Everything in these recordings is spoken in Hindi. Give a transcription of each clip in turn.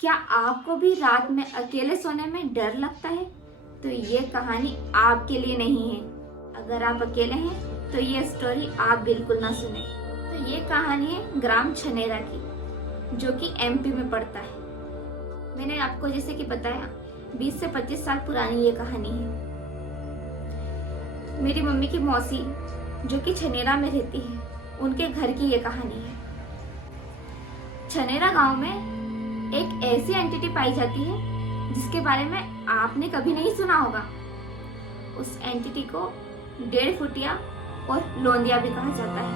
क्या आपको भी रात में अकेले सोने में डर लगता है? तो ये कहानी आपके लिए नहीं है। अगर आप अकेले हैं तो ये स्टोरी आप बिल्कुल ना सुने। तो ये कहानी है ग्राम छनेरा की, जो कि एमपी में पड़ता है। मैंने आपको जैसे कि बताया 20 से 25 साल पुरानी ये कहानी है। मेरी मम्मी की मौसी जो कि छनेरा में रहती है, उनके घर की ये कहानी है। छनेरा गांव में एक ऐसी एंटिटी पाई जाती है जिसके बारे में आपने कभी नहीं सुना होगा। उस एंटिटी को 1.5 फुटिया और लोंदिया भी कहा जाता है।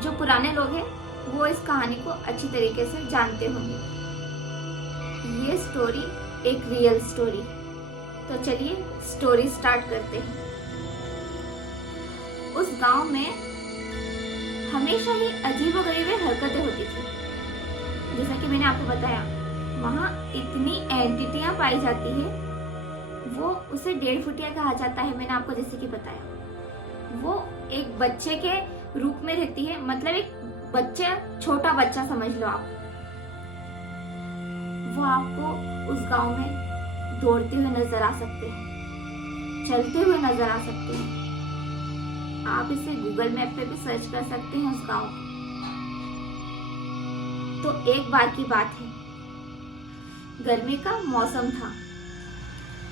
जो पुराने लोग हैं वो इस कहानी को अच्छी तरीके से जानते होंगे। ये स्टोरी एक रियल स्टोरी। तो चलिए स्टोरी स्टार्ट करते हैं। उस गांव में हमेशा ही अजीबोगरीब हरकतें होती थी। जैसा कि मैंने आपको बताया, वहां इतनी एंटिटियां पाई जाती है, वो उसे 1.5 फुटिया कहा जाता है। मैंने आपको जैसे कि बताया, वो एक बच्चे के रूप में रहती है। मतलब एक बच्चा, छोटा बच्चा समझ लो आप। वो आपको उस गांव में दौड़ते हुए नजर आ सकते हैं, चलते हुए नजर आ सकते हैं। आप इसे गूगल मैप पे भी सर्च कर सकते हैं उस गांव को। तो एक बार की बात है, गर्मी का मौसम था,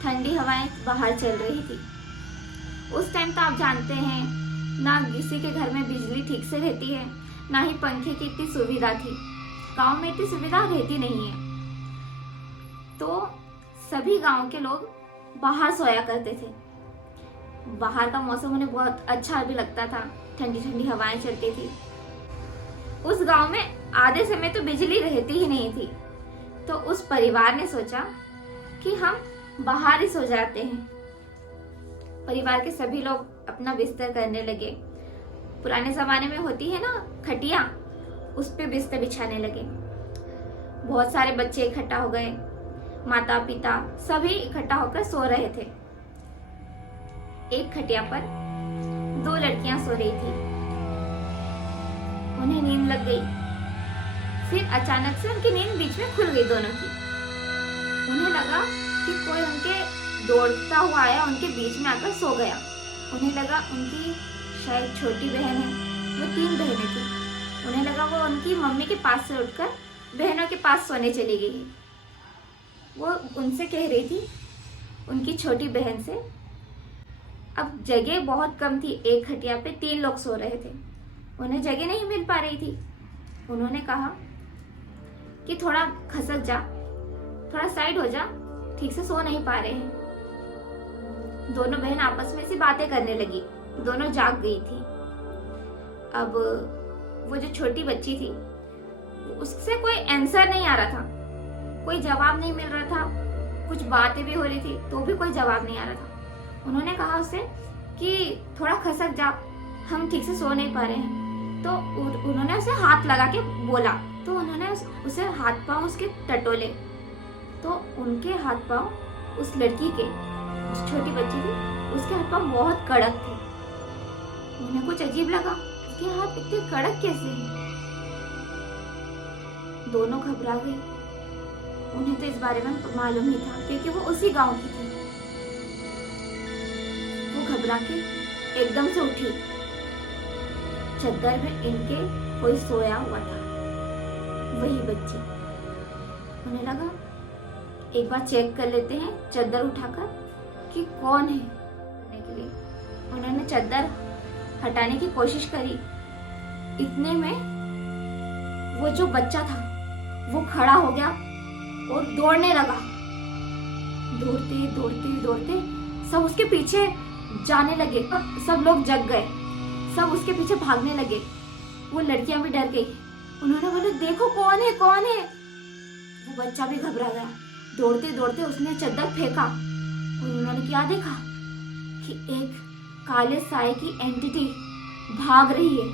ठंडी हवाएं बाहर चल रही थी। उस टाइम तो आप जानते हैं, ना किसी के घर में बिजली ठीक से रहती है, ना ही पंखे की इतनी सुविधा थी। गांव में इतनी सुविधा रहती नहीं है। तो सभी गांव के लोग बाहर सोया करते थे। बाहर का मौसम उन्हें बहुत अच्छा भी लगता था, ठंडी ठंडी हवाएं चलती थी। उस गांव में आधे समय तो बिजली रहती ही नहीं थी। तो उस परिवार ने सोचा कि हम बाहर ही सो जाते हैं। परिवार के सभी लोग अपना बिस्तर करने लगे। पुराने जमाने में होती है ना खटिया, उस पे बिस्तर बिछाने लगे। बहुत सारे बच्चे इकट्ठा हो गए, माता पिता सभी इकट्ठा होकर सो रहे थे। एक खटिया पर 2 लड़कियां सो रही थी। उन्हें नींद लग गई। फिर अचानक से उनकी नींद बीच में खुल गई दोनों की। उन्हें लगा कि कोई उनके दौड़ता हुआ आया, उनके बीच में आकर सो गया। उन्हें लगा उनकी शायद छोटी बहन है, वो 3 बहनें थी। उन्हें लगा वो उनकी मम्मी के पास से उठकर बहनों के पास सोने चली गई है। वो उनसे कह रही थी, उनकी छोटी बहन से। अब जगह बहुत कम थी, एक खटिया पे 3 लोग सो रहे थे, उन्हें जगह नहीं मिल पा रही थी। उन्होंने कहा कि थोड़ा खसक जा, थोड़ा साइड हो जा, ठीक से सो नहीं पा रहे हैं। दोनों बहन आपस में से बातें करने लगी। दोनों जाग गई थी। अब वो जो छोटी बच्ची थी, उससे कोई आंसर नहीं आ रहा था, कोई जवाब नहीं मिल रहा था। कुछ बातें भी हो रही थी तो भी कोई जवाब नहीं आ रहा था। उन्होंने कहा उसे कि थोड़ा खसक जा, हम ठीक से सो नहीं पा रहे हैं। तो उन्होंने उसे हाथ लगा के बोला। तो उन्होंने उसे हाथ पांव उसके टटोले। तो उनके हाथ पांव, उस लड़की के, जो छोटी बच्ची थी, उसके हाथ पांव बहुत कड़क थे। उन्हें कुछ अजीब लगा, उसके हाथ इतने कड़क कैसे हैं? दोनों घबरा गए। उन्हें तो इस बारे में मालूम ही था, क्योंकि वो उसी गांव की थी। वो घबरा के एकदम से उठी। चद्दर में इनके कोई सोया हुआ था, वही बच्ची। उन्हें लगा एक बार चेक कर लेते हैं चद्दर उठाकर कि कौन है। करने के लिए उन्होंने चद्दर हटाने की कोशिश करी। इतने में वो जो बच्चा था वो खड़ा हो गया और दौड़ने लगा। दौड़ते दौड़ते दौड़ते सब उसके पीछे जाने लगे। सब लोग जग गए, सब उसके पीछे भागने लगे। वो लड़कियां भी डर गई। उन्होंने बोला, देखो कौन है, कौन है। वो बच्चा भी घबरा गया। दौड़ते दौड़ते उसने चद्दर फेंका और उन्होंने क्या देखा कि एक काले साए की एंटिटी भाग रही है।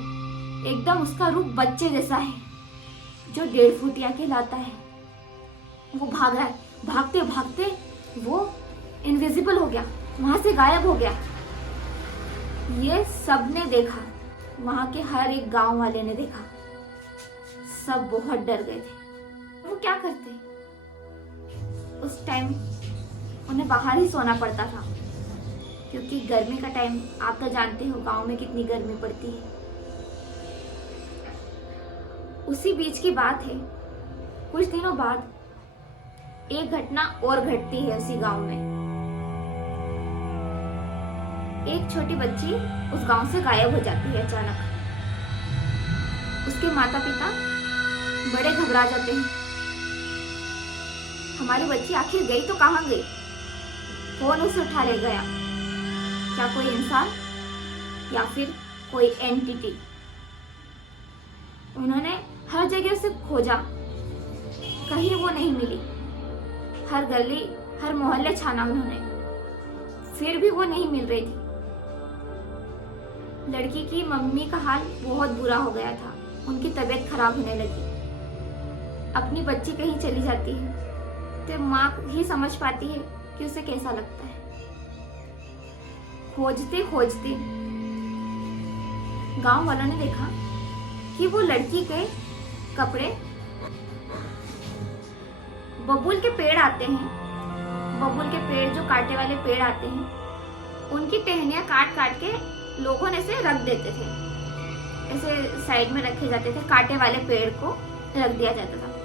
एकदम उसका रूप बच्चे जैसा है, जो 1.5 फुटिया कहलाता है। वो भाग रहा है। भागते भागते वो इनविजिबल हो गया, वहां से गायब हो गया। ये सबने देखा, वहां के हर एक गांव वाले ने देखा। सब बहुत डर गए थे। वो क्या क्या करते? उस टाइम उन्हें बाहर ही सोना पड़ता था, क्योंकि गर्मी का टाइम आप तो जानते हो गांव में कितनी गर्मी पड़ती है। उसी बीच की बात है, कुछ दिनों बाद एक घटना और घटती है उसी गांव में। एक छोटी बच्ची उस गांव से गायब हो जाती है अचानक। उसके माता पिता बड़े घबरा जाते हैं। हमारी बच्ची आखिर गई तो कहाँ गई? कौन उसे उठा ले गया? क्या कोई इंसान या फिर कोई एंटिटी? उन्होंने हर जगह उसे खोजा, कहीं वो नहीं मिली। हर गली हर मोहल्ले छाना उन्होंने, फिर भी वो नहीं मिल रही थी। लड़की की मम्मी का हाल बहुत बुरा हो गया था, उनकी तबीयत खराब होने लगी। अपनी बच्ची कहीं चली जाती है तो माँ ही समझ पाती है कि उसे कैसा लगता है। खोजते खोजते गांव वालों ने देखा कि वो लड़की के कपड़े बबूल के पेड़ आते हैं, बबूल के पेड़ जो कांटे वाले पेड़ आते हैं, उनकी टहनियां काट काट के लोगों ने इसे रख देते थे। ऐसे साइड में रखे जाते थे, कांटे वाले पेड़ को रख दिया जाता था।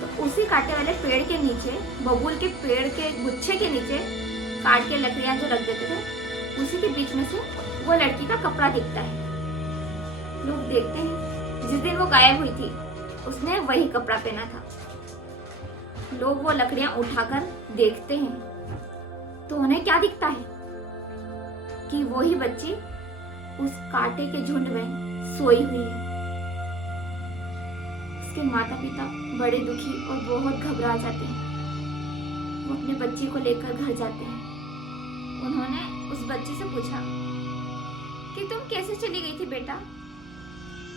तो उसी कांटे वाले पेड़ के नीचे, बबूल के पेड़ के गुच्छे के नीचे काट के लकड़ियां जो रख देते थे, उसी के बीच में से वो लड़की का कपड़ा दिखता है। लोग देखते हैं जिस दिन वो गायब हुई थी उसने वही कपड़ा पहना था। लोग वो लकड़ियां उठाकर देखते हैं तो उन्हें क्या दिखता है कि वही बच्ची उस कांटे के झुंड में सोई हुई है। उसके माता पिता बड़े दुखी और बहुत घबरा जाते हैं। वो अपने बच्ची को लेकर घर जाते हैं। उन्होंने उस बच्ची से पूछा कि तुम कैसे चली गई थी बेटा?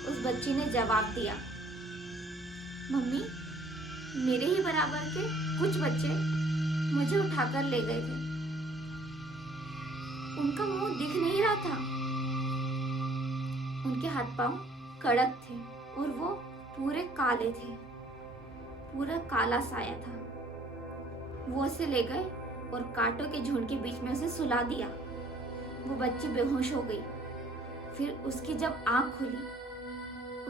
उस बच्ची ने जवाब दिया, मम्मी, मेरे ही बराबर के कुछ बच्चे मुझे उठाकर ले गए थे। उनका मुंह दिख नहीं रहा था, उनके हाथ पांव कड़क थे और वो पूरे काले थे, पूरा काला साया था। वो उसे ले गए और कांटों के झुंड के बीच में उसे सुला दिया। वो बच्ची बेहोश हो गई। फिर उसकी जब आंख खुली,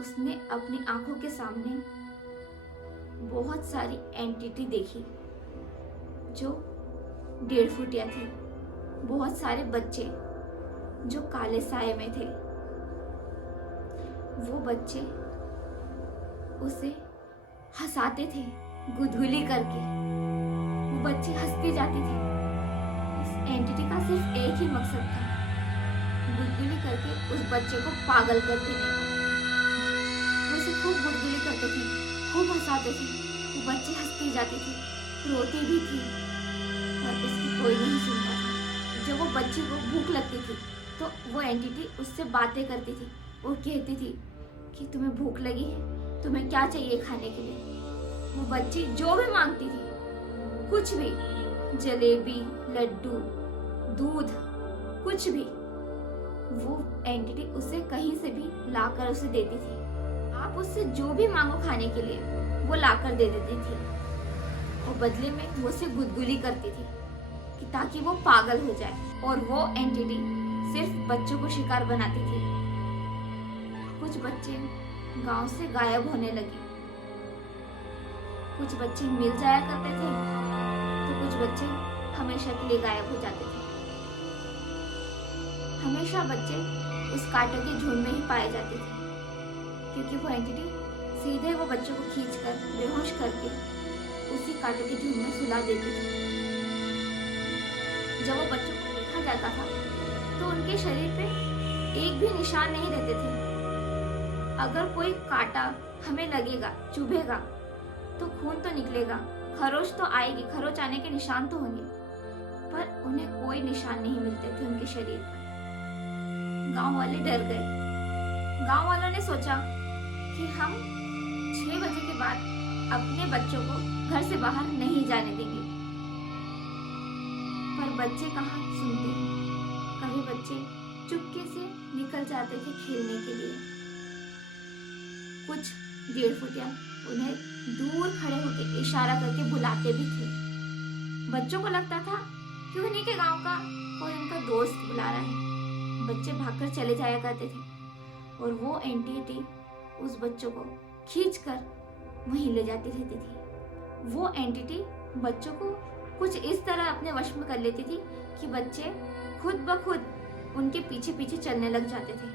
उसने अपनी आंखों के सामने बहुत सारी एंटिटी देखी जो 1.5 फुटिया थी। बहुत सारे बच्चे जो काले साए में थे। वो बच्चे उसे हंसाते थे गुदगुली करके। वो बच्ची हंसती जाती थी। इस एंटिटी का सिर्फ एक ही मकसद था, गुदगुली करके उस बच्चे को पागल कर देने का। वो उसे खूब गुदगुली करते थे, खूब हंसाते थे। वो बच्ची हंसती जाती थी, रोती भी थी, पर उसकी कोई नहीं सुनता था। जब वो बच्ची को भूख लगती थी तो वो एंटिटी उससे बातें करती थी। वो कहती थी कि तुम्हें भूख लगी है, तुम्हें क्या चाहिए खाने के लिए? वो बच्ची जो भी मांगती थी, कुछ भी, जलेबी, लड्डू, दूध, कुछ भी, वो एंटिटी उसे कहीं से भी लाकर उसे देती थी। आप उससे जो भी मांगो खाने के लिए वो लाकर दे देती थी। और बदले में वो उसे गुदगुली करती थी कि ताकि वो पागल हो जाए। और वो एंटिटी सिर्फ बच्चों को शिकार बनाती थी। कुछ बच्चे गांव से गायब होने लगे। कुछ बच्चे मिल जाया करते थे तो कुछ बच्चे हमेशा के लिए गायब हो जाते थे। हमेशा बच्चे उस कांटों के झुंड में ही पाए जाते थे, क्योंकि वो एंटिटी सीधे वो बच्चों को खींचकर बेहोश करके उसी कांटों के झुंड में सुला देती थी। जब वो बच्चों को देखा जाता था तो उनके शरीर पे एक भी निशान नहीं रहते थे। अगर कोई कांटा हमें लगेगा, चुभेगा, तो खून तो निकलेगा, खरोच तो आएगी, खरोच आने के निशान तो होंगे, पर उन्हें कोई निशान नहीं मिलते थे उनके शरीर पर। गांव वाले डर गए। गांव वालों ने सोचा कि हम 6 बजे के बाद अपने बच्चों को घर से बाहर नहीं जाने देंगे। पर बच्चे कहाँ सुनते हैं। कभी बच्चे चुपके से निकल जाते थे खेलने के लिए। कुछ 1.5 फुटिया उन्हें दूर खड़े होकर इशारा करके बुलाते भी थे। बच्चों को लगता था कि उन्हीं के गांव का कोई उनका दोस्त बुला रहा है। बच्चे भागकर चले जाया करते थे और वो एंटिटी उस बच्चों को खींचकर वहीं ले जाती रहती थी। वो एंटिटी बच्चों को कुछ इस तरह अपने वश में कर लेती थी कि बच्चे खुद ब खुद उनके पीछे पीछे चलने लग जाते थे।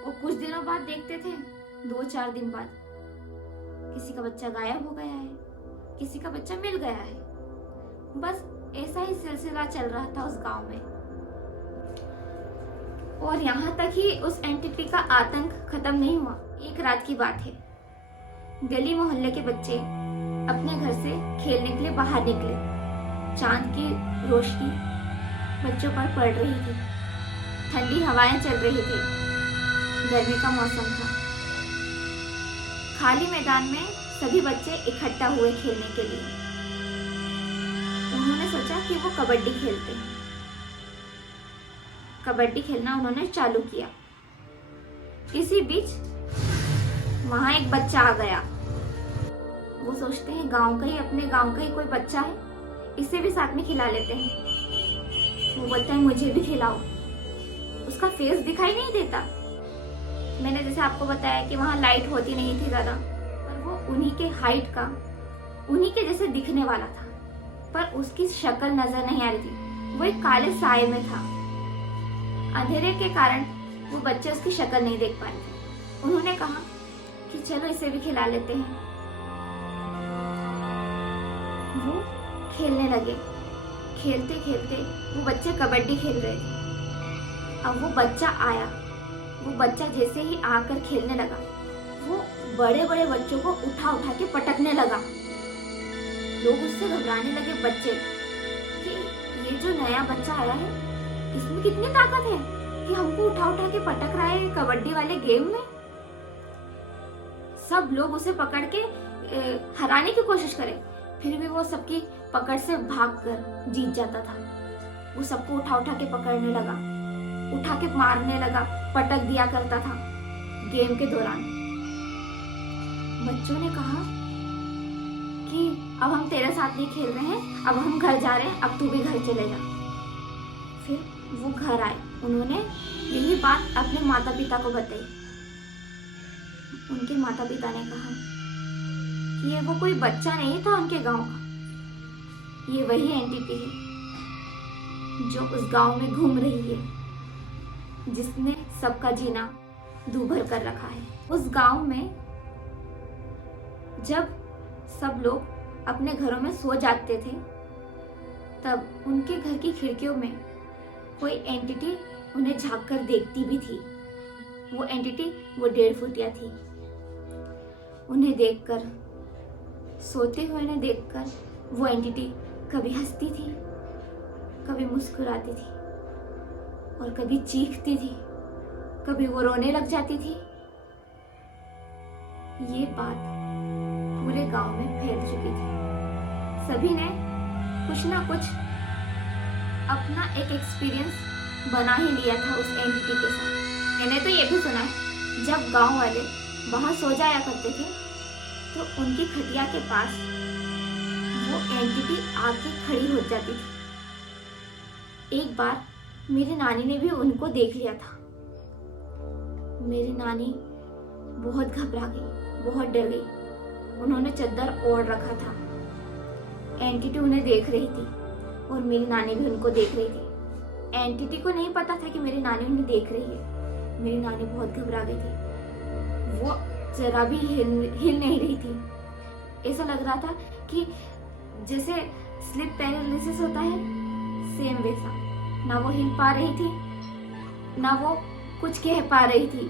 और कुछ दिनों बाद देखते थे, 2-4 दिन बाद किसी का बच्चा गायब हो गया है, किसी का बच्चा मिल गया है। बस ऐसा ही सिलसिला चल रहा था उस गांव में। और यहाँ तक ही उस एंटिटी का आतंक खत्म नहीं हुआ। एक रात की बात है, गली मोहल्ले के बच्चे अपने घर से खेलने के लिए बाहर निकले। चांद की रोशनी बच्चों पर पड़ रही थी, ठंडी हवाएं चल रही थी, गर्मी का मौसम था। खाली मैदान में सभी बच्चे इकट्ठा हुए खेलने के लिए। उन्होंने सोचा कि वो कबड्डी खेलते हैं। कबड्डी खेलना उन्होंने चालू किया। इसी बीच वहां एक बच्चा आ गया। वो सोचते हैं गांव का ही, अपने गांव का ही कोई बच्चा है, इसे भी साथ में खिला लेते हैं। वो बोलता है मुझे भी खिलाओ। उसका फेस दिखाई नहीं देता। मैंने जैसे आपको बताया कि वहां लाइट होती नहीं थी ज्यादा, पर वो उन्हीं के हाइट का, उन्हीं के जैसे दिखने वाला था, पर उसकी शक्ल नजर नहीं आ रही थी। वो एक काले साए में था। अंधेरे के कारण वो बच्चे उसकी शक्ल नहीं देख पा रहे थे। उन्होंने कहा कि चलो इसे भी खिला लेते हैं। वो खेलने लगे। खेलते खेलते वो बच्चे कबड्डी खेल रहे थे। अब वो बच्चा आया। वो बच्चा जैसे ही आकर खेलने लगा, वो बड़े बड़े बच्चों को उठा उठा के पटकने लगा। लोग उससे घबराने लगे बच्चे कि ये जो नया बच्चा आया है, इसमें कितनी ताकत है कि हमको उठा उठा के पटक रहा है कबड्डी वाले गेम में। सब लोग उसे पकड़ के हराने की कोशिश करें, फिर भी वो सबकी पकड़ से भागकर जीत जाता था। वो सबको उठा उठा के पकड़ने लगा, उठा के मारने लगा, पटक दिया करता था गेम के दौरान। बच्चों ने कहा कि अब हम तेरे साथ नहीं खेल रहे हैं, अब हम घर जा रहे हैं, अब तू भी घर चले जा। फिर वो घर आए। उन्होंने यही बात अपने माता पिता को बताई। उनके माता पिता ने कहा कि ये वो कोई बच्चा नहीं था उनके गांव का, ये वही एंटिटी है जो उस गांव में घूम रही है, जिसने सबका जीना दूभर कर रखा है। उस गांव में जब सब लोग अपने घरों में सो जाते थे, तब उनके घर की खिड़कियों में कोई एंटिटी उन्हें झांक कर देखती भी थी। वो एंटिटी वो 1.5 फुटिया थी। उन्हें देखकर, सोते हुए उन्हें देखकर वो एंटिटी कभी हंसती थी, कभी मुस्कुराती थी और कभी चीखती थी, कभी वो रोने लग जाती थी। ये बात पूरे गांव में फैल चुकी थी। सभी ने कुछ ना कुछ अपना एक एक्सपीरियंस बना ही लिया था उस एंटिटी के साथ। मैंने तो ये भी सुना है, जब गांव वाले बाहर सो जाया करते थे तो उनकी खटिया के पास वो एंटिटी आके खड़ी हो जाती थी। एक बार मेरी नानी ने भी उनको देख लिया था। मेरी नानी बहुत घबरा गई, बहुत डर गई। उन्होंने चद्दर ओढ़ रखा था। एंटिटी उन्हें देख रही थी और मेरी नानी भी उनको देख रही थी। एंटिटी को नहीं पता था कि मेरी नानी उन्हें देख रही है। मेरी नानी बहुत घबरा गई थी। वो जरा भी हिल नहीं रही थी। ऐसा लग रहा था कि जैसे स्लिप पैरालिसिस होता है, सेम वैसा। ना वो हिल पा रही थी, ना वो कुछ कह पा रही थी।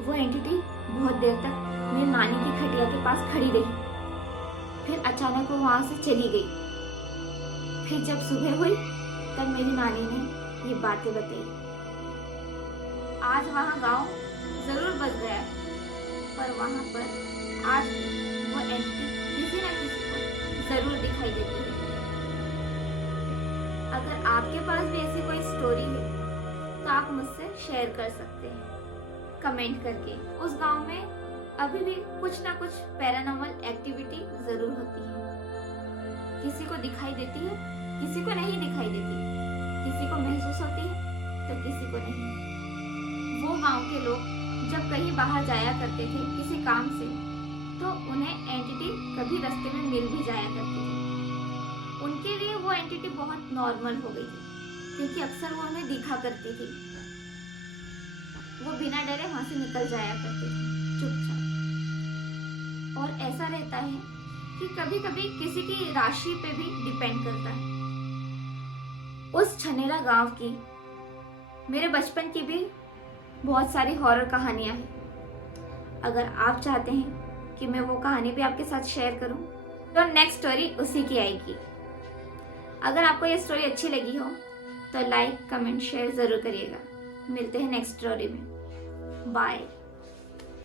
वो एंटिटी बहुत देर तक मेरी नानी की खटिया के पास खड़ी रही, फिर अचानक वो वहां से चली गई। फिर जब सुबह हुई तब मेरी नानी ने ये बातें बताई। आज वहाँ गांव जरूर बच गया, पर वहां पर आज वो एंटिटी किसी न किसी को जरूर दिखाई देती है। अगर आपके पास भी ऐसी कोई स्टोरी है तो आप मुझसे शेयर कर सकते हैं कमेंट करके। उस गांव में अभी भी कुछ ना कुछ पैरानॉर्मल एक्टिविटी जरूर होती है। किसी को दिखाई देती है, किसी को नहीं दिखाई देती, किसी को महसूस होती है तो किसी को नहीं। वो गांव के लोग जब कहीं बाहर जाया करते थे किसी काम से, तो उन्हें एंटिटी कभी रास्ते में मिल भी जाया करती थी। उनके लिए वो एंटिटी बहुत नॉर्मल हो गई थी, क्योंकि अक्सर वो उन्हें दिखा करती थी। वो बिना डरे वहां से निकल जाया करते थे चुपचाप। और ऐसा रहता है कि कभी कभी किसी की राशि पे भी डिपेंड करता है। उस छनेरा गांव की मेरे बचपन की भी बहुत सारी हॉरर कहानियां हैं। अगर आप चाहते हैं कि मैं वो कहानी भी आपके साथ शेयर करूं, तो नेक्स्ट स्टोरी उसी की आएगी। अगर आपको ये स्टोरी अच्छी लगी हो तो लाइक, कमेंट, शेयर जरूर करिएगा। मिलते हैं नेक्स्ट स्टोरी में। बाय।